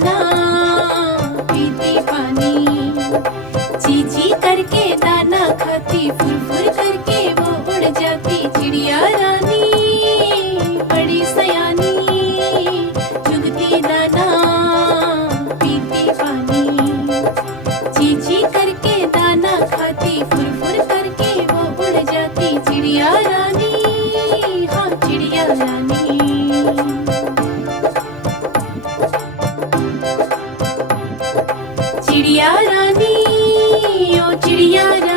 दाना पीती पानी। ची ची करके दाना खाती, फुर फुर करके वो उड़ जाती। चिड़िया रानी बड़ी सयानी, चुगती दाना पीती पानी। ची ची करके दाना खाती, फुर फुर करके वो उड़ जाती। चिड़िया रानी, हाँ चिड़िया रानी। चिड़िया रानी, ओ चिड़िया रानी।